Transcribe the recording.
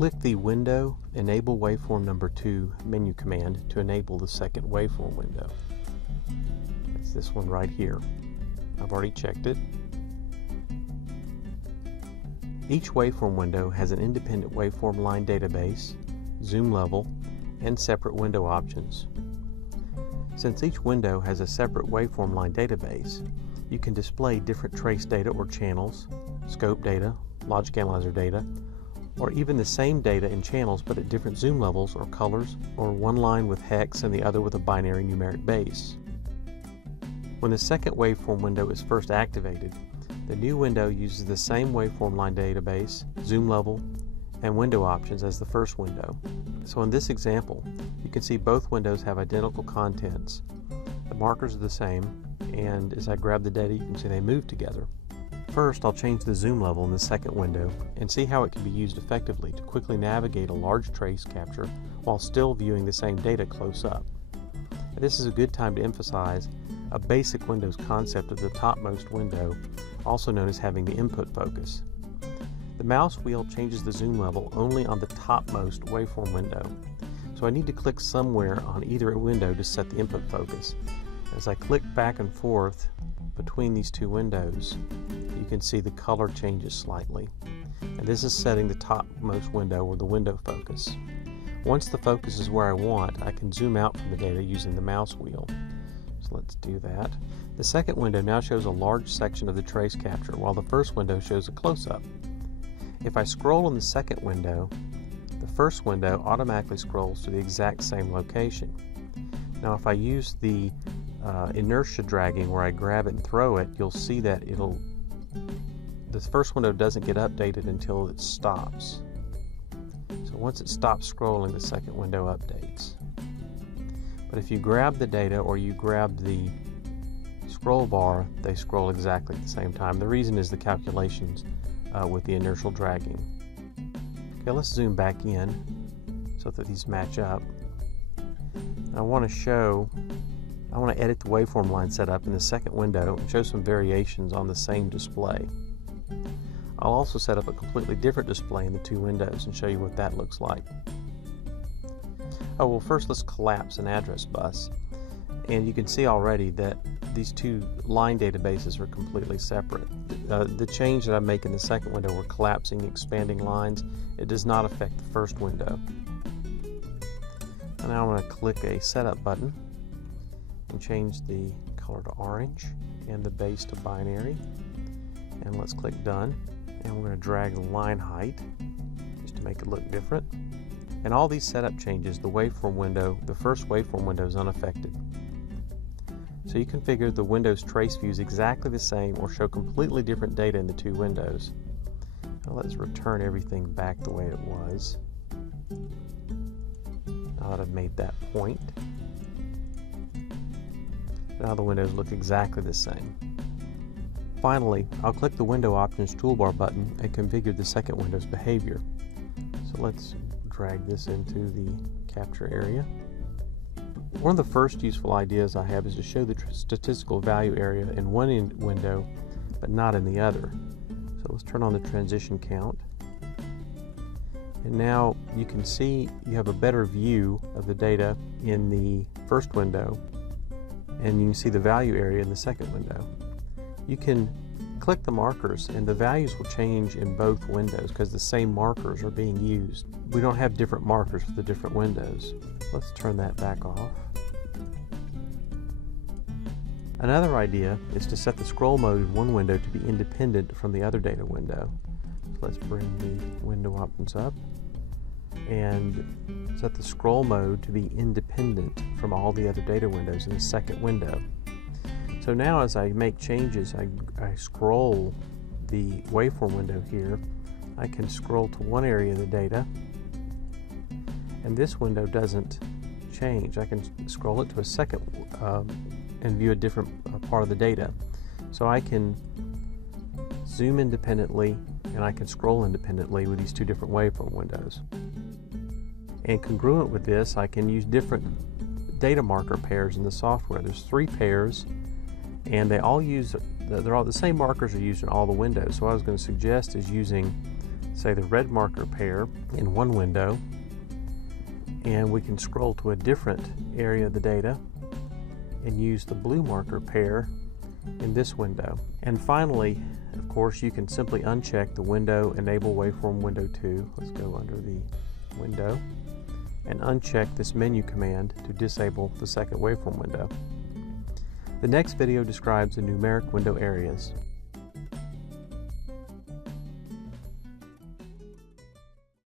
Click the Window Enable Waveform number 2 menu command to enable the second waveform window. It's this one right here. I've already checked it. Each waveform window has an independent waveform line database, zoom level, and separate window options. Since each window has a separate waveform line database, you can display different trace data or channels, scope data, logic analyzer data, or even the same data in channels but at different zoom levels or colors, or one line with hex and the other with a binary numeric base. When the second waveform window is first activated, the new window uses the same waveform line database, zoom level, and window options as the first window. So in this example, you can see both windows have identical contents. The markers are the same, and as I grab the data, you can see they move together. First, I'll change the zoom level in the second window and see how it can be used effectively to quickly navigate a large trace capture while still viewing the same data close up. And this is a good time to emphasize a basic Windows concept of the topmost window, also known as having the input focus. The mouse wheel changes the zoom level only on the topmost waveform window, so I need to click somewhere on either window to set the input focus. As I click back and forth between these two windows, you can see the color changes slightly, and this is setting the topmost window or the window focus. Once the focus is where I want, I can zoom out from the data using the mouse wheel. So let's do that. The second window now shows a large section of the trace capture, while the first window shows a close-up. If I scroll in the second window, the first window automatically scrolls to the exact same location. Now if I use the inertia dragging where I grab it and throw it, you'll see that the first window doesn't get updated until it stops. So once it stops scrolling, the second window updates. But if you grab the data or you grab the scroll bar, they scroll exactly at the same time. The reason is the calculations with the inertial dragging. Okay, let's zoom back in so that these match up. I want to edit the waveform line setup in the second window and show some variations on the same display. I'll also set up a completely different display in the two windows and show you what that looks like. Oh, well, first let's collapse an address bus. And you can see already that these two line databases are completely separate. The change that I make in the second window, we're collapsing, expanding lines. It does not affect the first window. And now I'm going to click a setup button and change the color to orange and the base to binary. And let's click done. And we're going to drag the line height just to make it look different. And all these setup changes, the waveform window, the first waveform window is unaffected. So you configure the Windows trace views exactly the same or show completely different data in the two windows. Now let's return everything back the way it was. Now that I've made that point. Now the windows look exactly the same. Finally, I'll click the Window Options toolbar button and configure the second window's behavior. So let's drag this into the capture area. One of the first useful ideas I have is to show the statistical value area in one window but not in the other. So let's turn on the transition count. And now you can see you have a better view of the data in the first window, and you can see the value area in the second window. You can click the markers and the values will change in both windows because the same markers are being used. We don't have different markers for the different windows. Let's turn that back off. Another idea is to set the scroll mode in one window to be independent from the other data window. So let's bring the window options up and set the scroll mode to be independent from all the other data windows in the second window. So now as I make changes, I scroll the waveform window here. I can scroll to one area of the data, and this window doesn't change. I can scroll it to a second and view a different part of the data. So I can zoom independently and I can scroll independently with these two different waveform windows. And congruent with this, I can use different data marker pairs in the software. There's 3 pairs, and the same markers are used in all the windows. So what I was going to suggest is using say the red marker pair in one window, and we can scroll to a different area of the data and use the blue marker pair in this window. And finally, of course, you can simply uncheck the window Enable Waveform Window 2. Let's go under the window and uncheck this menu command to disable the second waveform window. The next video describes the numeric window areas.